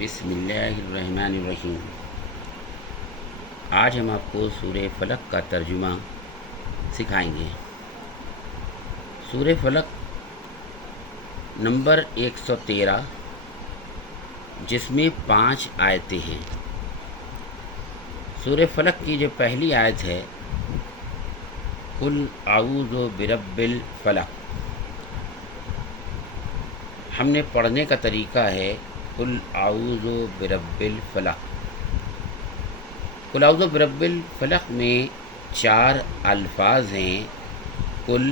بسم اللہ الرحمن الرحیم۔ آج ہم آپ کو سورہ فلق کا ترجمہ سکھائیں گے۔ سورہ فلق نمبر 113، جس میں 5 آیتیں ہیں۔ سورہ فلق کی جو پہلی آیت ہے، قل اعوذ برب الفلق، ہم نے پڑھنے کا طریقہ ہے قل اعوذ برب الفلق۔ قل اعوذ برب الفلق میں 4 الفاظ ہیں، قل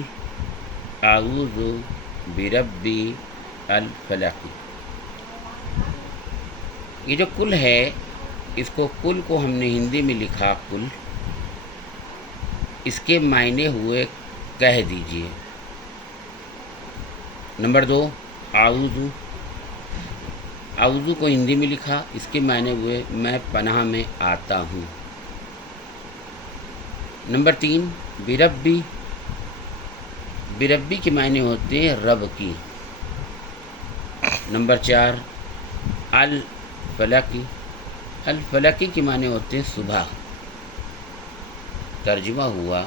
اعوذ برب الفلق۔ یہ جو قل ہے، اس کو قل کو ہم نے ہندی میں لکھا قل، اس کے معنی ہوئے کہہ دیجئے۔ نمبر 2 اعوذ، اعوذ کو ہندی میں لکھا، اس کے معنی ہوئے میں پناہ میں آتا ہوں۔ نمبر 3 بربی، بربی کے معنی ہوتے ہیں رب کی۔ نمبر 4 الفلقی، الفلقی کے معنی ہوتے ہیں صبح۔ ترجمہ ہوا،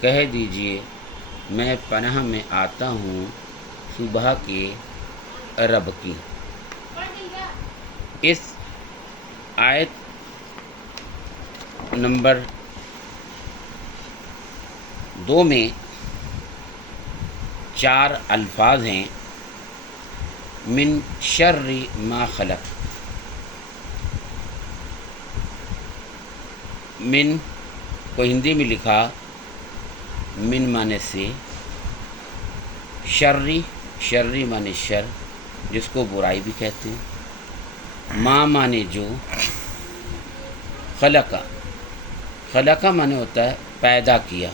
کہہ دیجئے میں پناہ میں آتا ہوں صبح کے رب کی۔ اس آیت نمبر 2 میں 4 الفاظ ہیں، من شر ما خلق۔ من کو ہندی میں لکھا من معنی سے، شرری، شرری معنی شر، جس کو برائی بھی کہتے ہیں، ما معنی جو، خلقہ، خلقہ معنی ہوتا ہے پیدا کیا۔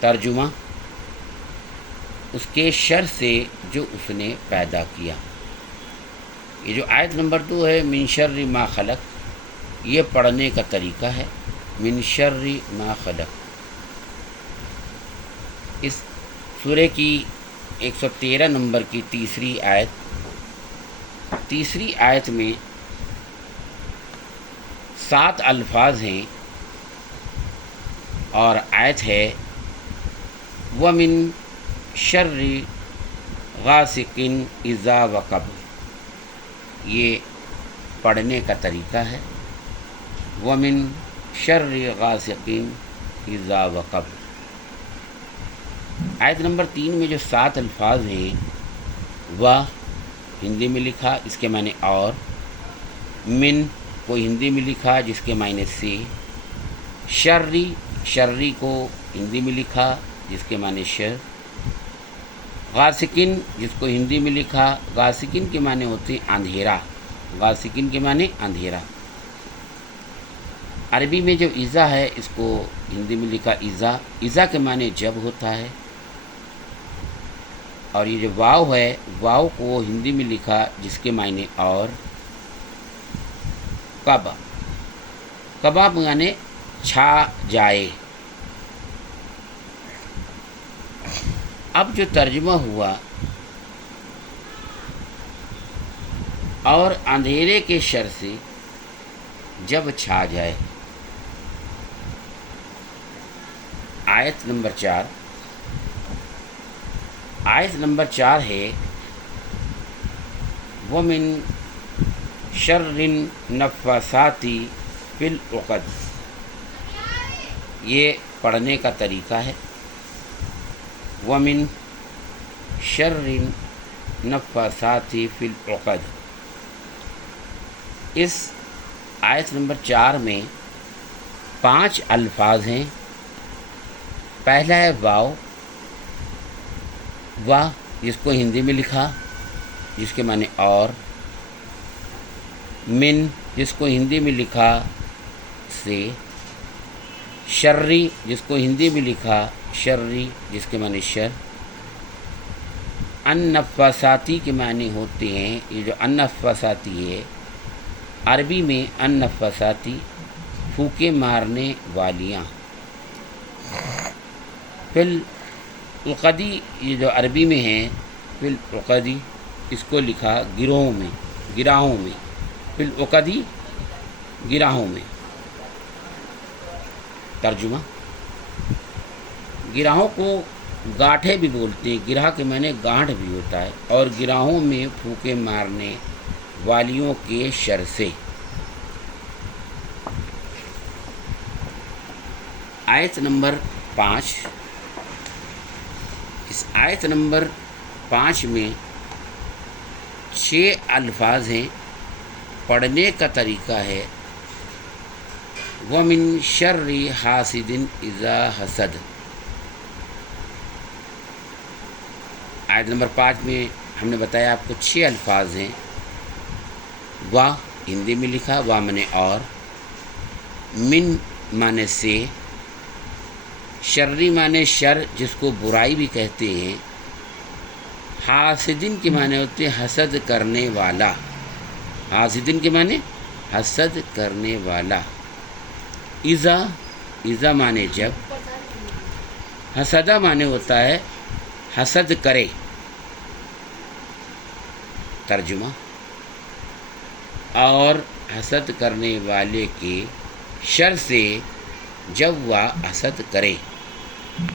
ترجمہ، اس کے شر سے جو اس نے پیدا کیا۔ یہ جو آیت نمبر 2 ہے من شر ما خلق، یہ پڑھنے کا طریقہ ہے من شر ما خلق۔ اس سورہ کی 113 نمبر کی تیسری آیت، تیسری آیت میں 7 الفاظ ہیں، اور آیت ہے وَمِن شَرِّ غَاسِقٍ إِذَا وَقَبَ۔ یہ پڑھنے کا طریقہ ہے وَمِن شَرِّ غَاسِقٍ إِذَا وَقَبَ۔ آیت نمبر 3 میں جو 7 الفاظ ہیں، وہ ہندی میں لکھا، اس کے معنی اور، من کو ہندی میں لکھا جس کے معنی سے، شرری، شرری کو ہندی میں لکھا جس کے معنی شر، غاسقین جس کو ہندی میں لکھا، غاسقین کے معنی ہوتے ہیں اندھیرا، غاسقین کے معنی اندھیرا۔ عربی میں جو ایذا ہے، اس کو ہندی میں لکھا ایذا، ایذا کے معنی جب ہوتا ہے۔ اور یہ جو واو ہے، واو کو ہندی میں لکھا جس کے معنی اور، کب، کباب یعنی چھا جائے۔ اب جو ترجمہ ہوا، اور اندھیرے کے شر سے جب چھا جائے۔ آیت نمبر 4، آیت نمبر 4 ہے وَمِن شَرِّ النَّفَّاثَاتِ فِی الْعُقَدِ۔ یہ پڑھنے کا طریقہ ہے وَمِن شَرِّ النَّفَّاثَاتِ فِی الْعُقَدِ۔ اس آیت نمبر 4 میں 5 الفاظ ہیں۔ پہلا ہے واو، وا جس کو ہندی میں لکھا جس کے معنی اور، من جس کو ہندی میں لکھا سے، شرری جس کو ہندی میں لکھا شرری جس کے معنی شر، النفاساتی کے معنی ہوتے ہیں، یہ جو النفاساتی ہے، عربی میں النفاساتی پھونکے مارنے والیاں، فی العقدی یہ جو عربی میں ہیں، فی العقدی اس کو لکھا گروہوں میں، گراہوں میں، فی العقدی گراہوں میں۔ ترجمہ: گراہوں کو گاٹھے بھی بولتے ہیں، گرہ کے معنی گانٹھ بھی ہوتا ہے، اور گراہوں میں پھونکے مارنے والیوں کے شر سے۔ آیت نمبر 5، اس آیت نمبر 5 میں 6 الفاظ ہیں۔ پڑھنے کا طریقہ ہے وَمِن شَرِّ حَاسِدٍ اِذَا حَسَدَ۔ آیت نمبر 5 میں ہم نے بتایا آپ کو 6 الفاظ ہیں۔ وا ہندی میں لکھا، وا مانے اور، من مانے سے، شرری مانے شر جس کو برائی بھی کہتے ہیں، حاسدن کے معنی ہوتے ہیں حسد کرنے والا، حاسدن کے معنی حسد کرنے والا۔ اذا، اذا مانے جب، حسدہ مانے ہوتا ہے حسد کرے۔ ترجمہ: اور حسد کرنے والے کے شر سے جب وہ حسد کرے۔